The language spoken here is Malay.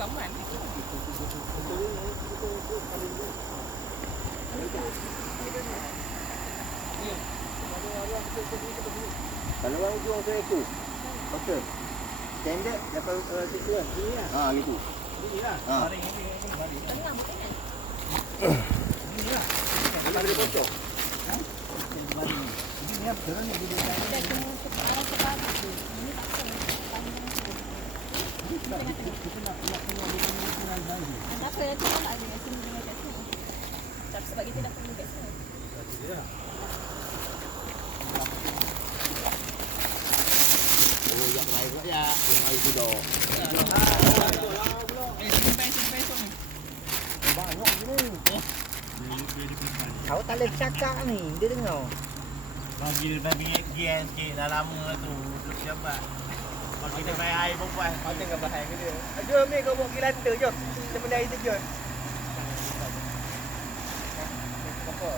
kaman. Kalau orang jual saya tu. Okey. Standard dapat situ lah. Sini lah. Ha gitu. Sini lah. Ha. Baring ni. Tengah bukan kan? Sini lah. Kita boleh potong. Ha? Baring ni. Ini apa turun ni dia dah. Dah kena cepat arah cepat. Ini tak kena. Kita nak keluar dengan lagi. Tak apa, nanti tak ada kat sini dengan kat sini. Tapi sebab kita dah pergi kat sini. Ya. Oh, ya baik pula ya. Yang itu dah. Sampai ni. Banyak ni. Kau tak boleh cakap ni, dia dengar. Bagi gian sikit dah lama tu duduk siapa. Kalau kita main air perempuan. Kau tengok bahaya ke dia. Jom ni kau bawa pergi lantai jom. Kita benda air terjun. Apa?